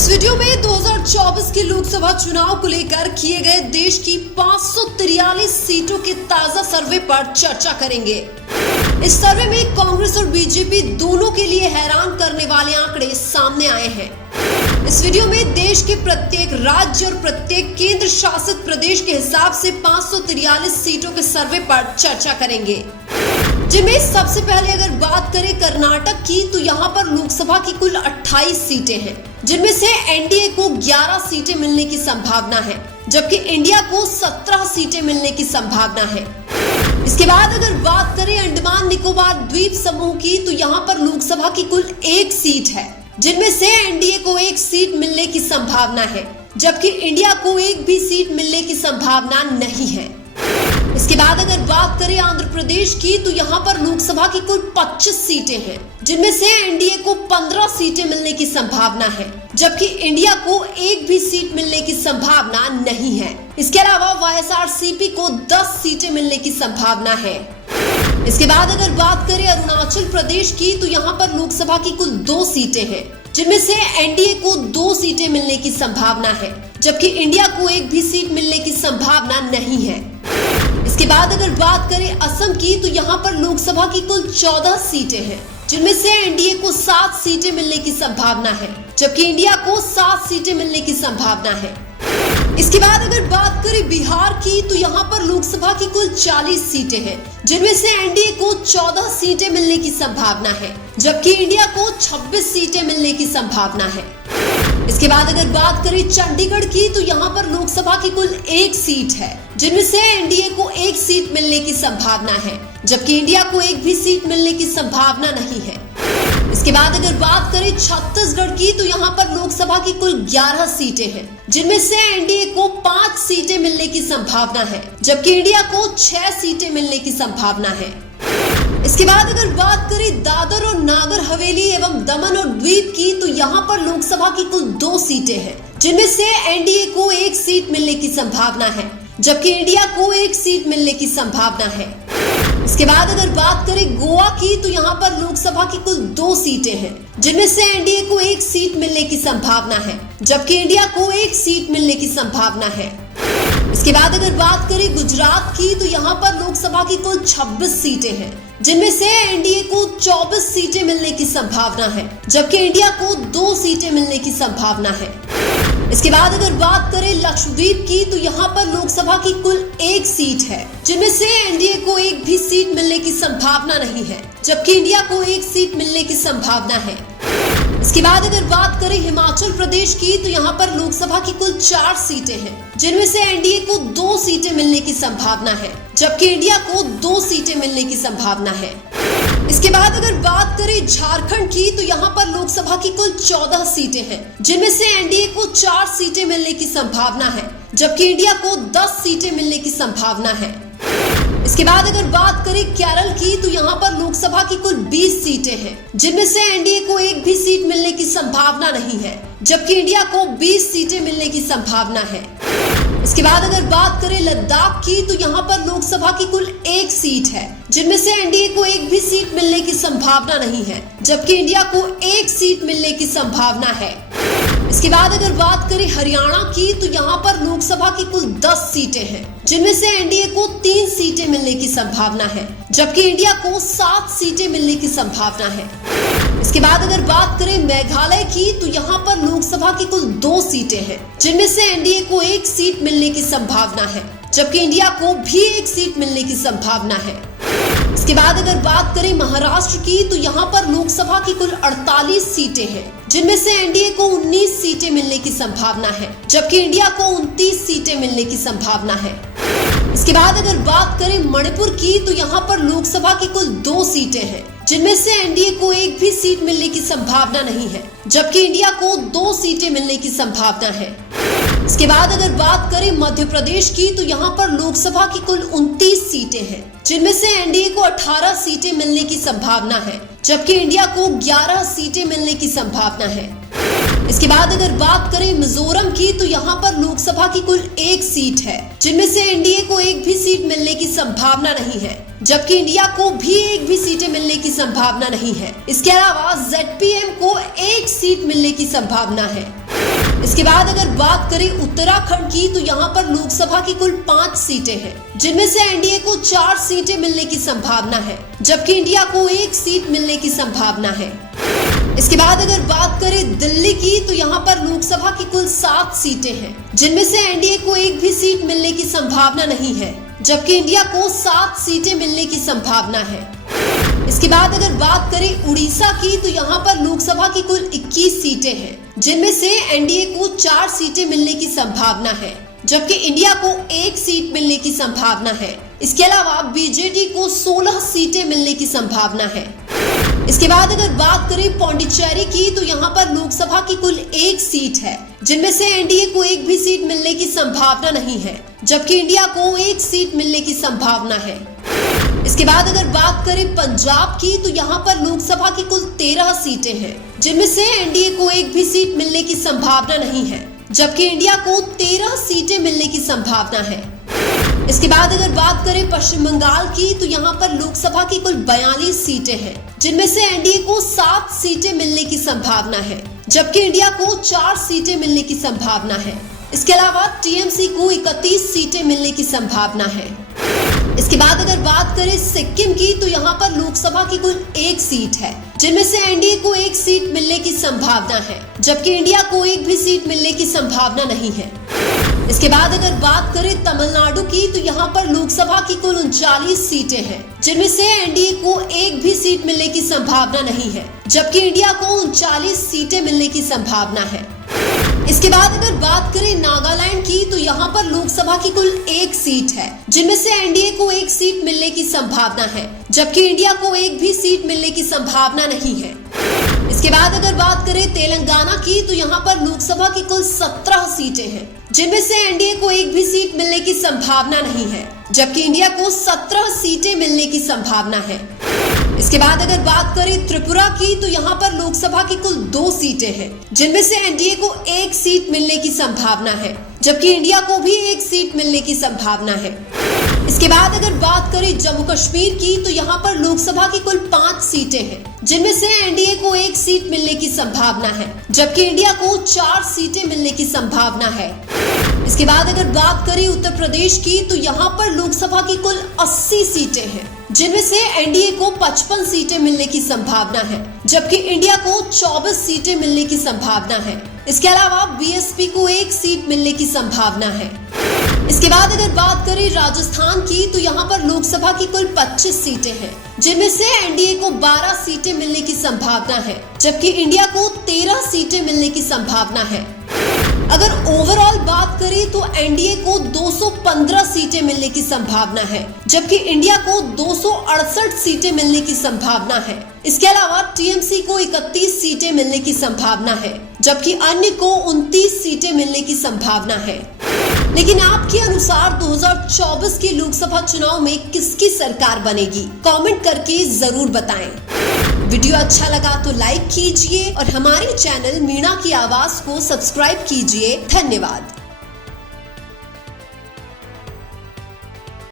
इस वीडियो में 2024 के लोकसभा चुनाव को लेकर किए गए देश की 543 सीटों के ताजा सर्वे पर चर्चा करेंगे। इस सर्वे में कांग्रेस और बीजेपी दोनों के लिए हैरान करने वाले आंकड़े सामने आए हैं। इस वीडियो में देश के प्रत्येक राज्य और प्रत्येक केंद्र शासित प्रदेश के हिसाब से 543 सीटों के सर्वे पर चर्चा करेंगे, जिनमें सबसे पहले अगर बात करें कर्नाटक की, तो यहाँ पर लोकसभा की कुल 28 सीटें हैं, जिनमें से एनडीए को 11 सीटें मिलने की संभावना है, जबकि इंडिया को 17 सीटें मिलने की संभावना है। इसके बाद अगर बात करें अंडमान निकोबार द्वीप समूह की, तो यहाँ पर लोकसभा की कुल 1 सीट है, जिनमें से एनडीए को 1 सीट मिलने की संभावना है, जबकि इंडिया को 1 भी सीट मिलने की संभावना नहीं है। इसके बाद अगर बात करें आंध्र प्रदेश की, तो यहाँ पर लोकसभा की कुल 25 सीटें हैं, जिनमें से एनडीए को 15 सीटें मिलने की संभावना है, जबकि इंडिया को 1 भी सीट मिलने की संभावना नहीं है। इसके अलावा वाईएसआरसीपी को 10 सीटें मिलने की संभावना है। इसके बाद अगर बात करें अरुणाचल प्रदेश की, तो यहाँ पर लोकसभा की कुल 2 सीटें हैं, जिनमें से एनडीए को 2 सीटें मिलने की संभावना है, जबकि इंडिया को 1 भी सीट मिलने की संभावना नहीं है। इसके बाद अगर बात करें असम की, तो यहाँ पर लोकसभा की कुल 14 सीटें हैं, जिनमें से एनडीए को 7 सीटें मिलने की संभावना है, जबकि इंडिया को 7 सीटें मिलने की संभावना है। इसके बाद अगर बात करें बिहार की, तो यहाँ पर लोकसभा की कुल 40 सीटें हैं, जिनमें से एनडीए को 14 सीटें मिलने की संभावना है, जबकि इंडिया को 26 सीटें मिलने की संभावना है। इसके बाद अगर बात करें चंडीगढ़ की, तो यहाँ पर लोकसभा की कुल 1 सीट है, जिनमें से एनडीए को 1 सीट मिलने की संभावना है, जबकि इंडिया को 1 भी सीट मिलने की संभावना नहीं है। इसके बाद अगर बात करें छत्तीसगढ़ की, तो यहाँ पर लोकसभा की कुल 11 सीटें हैं, जिनमें से एनडीए को 5 सीटें मिलने की संभावना है, जबकि इंडिया को 6 सीटें मिलने की संभावना है। इसके बाद अगर बात करें दादर और नागर हवेली एवं दमन और द्वीप की, तो यहाँ पर लोकसभा की कुल 2 सीटें हैं, जिनमें से एनडीए को 1 सीट मिलने की संभावना है, जबकि इंडिया को 1 सीट मिलने की संभावना है। इसके बाद अगर बात करें गोवा की, तो यहाँ पर लोकसभा की कुल 2 सीटें हैं, जिनमें से एनडीए को 1 सीट मिलने की संभावना है, जबकि इंडिया को 1 सीट मिलने की संभावना है। इसके बाद अगर बात करें गुजरात की, तो यहाँ पर लोकसभा की कुल 26 सीटें हैं, जिनमें से एनडीए को 24 सीटें मिलने की संभावना है, जबकि इंडिया को 2 सीटें मिलने की संभावना है। इसके बाद अगर बात करें लक्षद्वीप की, तो यहाँ पर लोकसभा की कुल 1 सीट है, जिनमें से एनडीए को 1 भी सीट मिलने की संभावना नहीं है, जबकि इंडिया को 1 सीट मिलने की संभावना है। इसके बाद अगर बात करें हिमाचल प्रदेश की, तो यहाँ पर लोकसभा की कुल 4 सीटें हैं, जिनमें से एनडीए को 2 सीटें मिलने की संभावना है, जबकि इंडिया को 2 सीटें मिलने की संभावना है। इसके बाद अगर बात करें झारखंड की, तो यहाँ पर लोकसभा की कुल 14 सीटें हैं, जिनमें से एनडीए को 4 सीटें मिलने की संभावना है, जबकि इंडिया को 10 सीटें मिलने की संभावना है। इसके बाद अगर बात करें केरल की, तो यहाँ पर लोकसभा की कुल 20 सीटें हैं, जिनमें से एनडीए को 1 भी सीट मिलने की संभावना नहीं है, जबकि इंडिया को 20 सीटें मिलने की संभावना है। इसके बाद अगर बात करें लद्दाख की, तो यहाँ पर लोकसभा की कुल 1 सीट है, जिनमें से एनडीए को 1 भी सीट मिलने की संभावना नहीं है, जबकि इंडिया को 1 सीट मिलने की संभावना है। इसके बाद अगर बात करें हरियाणा की, तो यहाँ पर लोकसभा की कुल 10 सीटें हैं, जिनमें से एनडीए को 3 सीटें मिलने की संभावना है, जबकि इंडिया को 7 सीटें मिलने की संभावना है। इसके बाद अगर बात करें मेघालय की, तो यहाँ पर लोकसभा की कुल 2 सीटें हैं, जिनमें से एनडीए को 1 सीट मिलने की संभावना है, जबकि इंडिया को भी 1 सीट मिलने की संभावना है। इसके बाद अगर बात करें महाराष्ट्र की, तो यहाँ पर लोकसभा की कुल 48 सीटें हैं, जिनमें से एनडीए को 19 सीटें मिलने की संभावना है, जबकि इंडिया को 29 सीटें मिलने की संभावना है। इसके बाद अगर बात करें मणिपुर की, तो यहाँ पर लोकसभा की कुल 2 सीटें हैं, जिनमें से एनडीए को 1 भी सीट मिलने की संभावना नहीं है, जबकि इंडिया को 2 सीटें मिलने की संभावना है। इसके बाद अगर बात करें मध्य प्रदेश की, तो यहाँ पर लोकसभा की कुल 29 सीटें हैं, जिनमें से एनडीए को 18 सीटें मिलने की संभावना है, जबकि इंडिया को 11 सीटें मिलने की संभावना है। इसके बाद अगर बात करें मिजोरम की, तो यहाँ पर लोकसभा की कुल 1 सीट है, जिनमें से एनडीए को 1 भी सीट मिलने की संभावना नहीं है, जबकि इंडिया को भी 1 भी सीटें मिलने की संभावना नहीं है। इसके अलावा जेडपीएम को 1 सीट मिलने की संभावना है। इसके बाद अगर बात करें उत्तराखंड की, तो यहाँ पर लोकसभा की कुल 5 सीटें हैं, जिनमें से एनडीए को 4 सीटें मिलने की संभावना है, जबकि इंडिया को 1 सीट मिलने की संभावना है। इसके बाद अगर बात करें दिल्ली की, तो यहाँ पर लोकसभा की कुल 7 सीटें हैं, जिनमें से एनडीए को 1 भी सीट मिलने की संभावना नहीं है, जबकि इंडिया को 7 सीटें मिलने की संभावना है। इसके बाद अगर बात करें उड़ीसा की, तो यहाँ पर लोकसभा की कुल 21 सीटें हैं, जिनमें से एनडीए को 4 सीटें मिलने की संभावना है, जबकि इंडिया को 1 सीट मिलने की संभावना है। इसके अलावा बीजेडी को 16 सीटें मिलने की संभावना है। इसके बाद अगर बात करें पौंडीचेरी की, तो यहाँ पर लोकसभा की कुल 1 सीट है, जिनमें से एनडीए को 1 भी सीट मिलने की संभावना नहीं है, जबकि इंडिया को 1 सीट मिलने की संभावना है। इसके बाद अगर बात करें पंजाब की, तो यहाँ पर लोकसभा की कुल 13 सीटें हैं, जिनमें से एनडीए को 1 भी सीट मिलने की संभावना नहीं है, जबकि इंडिया को 13 सीटें मिलने की संभावना है। इसके बाद अगर बात करें पश्चिम बंगाल की, तो यहाँ पर लोकसभा की कुल 42 सीटें हैं, जिनमें से एनडीए को 7 सीटें मिलने की संभावना है, जबकि इंडिया को 4 सीटें मिलने की संभावना है। इसके अलावा टीएमसी को 31 सीटें मिलने की संभावना है। इसके बाद अगर बात करें सिक्किम की, तो यहाँ पर लोकसभा की कुल 1 सीट है, जिनमें से एनडीए को 1 सीट मिलने की संभावना है, जबकि इंडिया को 1 भी सीट मिलने की संभावना नहीं है। इसके बाद अगर बात करें तमिलनाडु की, तो यहाँ पर लोकसभा की कुल 39 सीटें हैं, जिनमें से एनडीए को 1 भी सीट मिलने की संभावना नहीं है, जबकि इंडिया को 39 सीटें मिलने की संभावना है। इसके बाद अगर बात करें नागालैंड की, तो यहाँ पर लोकसभा की कुल 1 सीट है, जिनमें से एनडीए को 1 सीट मिलने की संभावना है, जबकि इंडिया को 1 भी सीट मिलने की संभावना नहीं है। इसके बाद अगर बात करें तेलंगाना की, तो यहाँ पर लोकसभा की कुल 17 सीटें हैं, जिनमें से एनडीए को 1 भी सीट मिलने की संभावना नहीं है, जबकि इंडिया को 17 सीटें मिलने की संभावना है। इसके बाद अगर बात करें त्रिपुरा की, तो यहाँ पर लोकसभा की कुल 2 सीटें हैं, जिनमें से एनडीए को 1 सीट मिलने की संभावना है, जबकि इंडिया को भी 1 सीट मिलने की संभावना है। इसके बाद अगर बात करें जम्मू कश्मीर की, तो यहाँ पर लोकसभा की कुल 5 सीटें हैं, जिनमें से एनडीए को 1 सीट मिलने की संभावना है, जबकि इंडिया को 4 सीटें मिलने की संभावना है। इसके बाद अगर बात करें उत्तर प्रदेश की, तो यहाँ पर लोकसभा की कुल 80 सीटें हैं, जिनमें से एनडीए को 55 सीटें मिलने की संभावना है, जबकि इंडिया को 24 सीटें मिलने की संभावना है। इसके अलावा बीएसपी को 1 सीट मिलने की संभावना है। इसके बाद अगर बात करें राजस्थान की, तो यहाँ पर लोकसभा की कुल 25 सीटें हैं, जिनमें से एनडीए को 12 सीटें मिलने की संभावना है, जबकि इंडिया को 13 सीटें मिलने की संभावना है। अगर ओवरऑल बात करें, तो एनडीए को 215 सीटें मिलने की संभावना है, जबकि इंडिया को 268 सीटें मिलने की संभावना है। इसके अलावा टीएमसी को 31 सीटें मिलने की संभावना है, जबकि अन्य को 29 सीटें मिलने की संभावना है। लेकिन आपके अनुसार 2024 के लोकसभा चुनाव में किसकी सरकार बनेगी? कमेंट करके जरूर बताएं। वीडियो अच्छा लगा तो लाइक कीजिए और हमारे चैनल मीणा की आवाज को सब्सक्राइब कीजिए। धन्यवाद।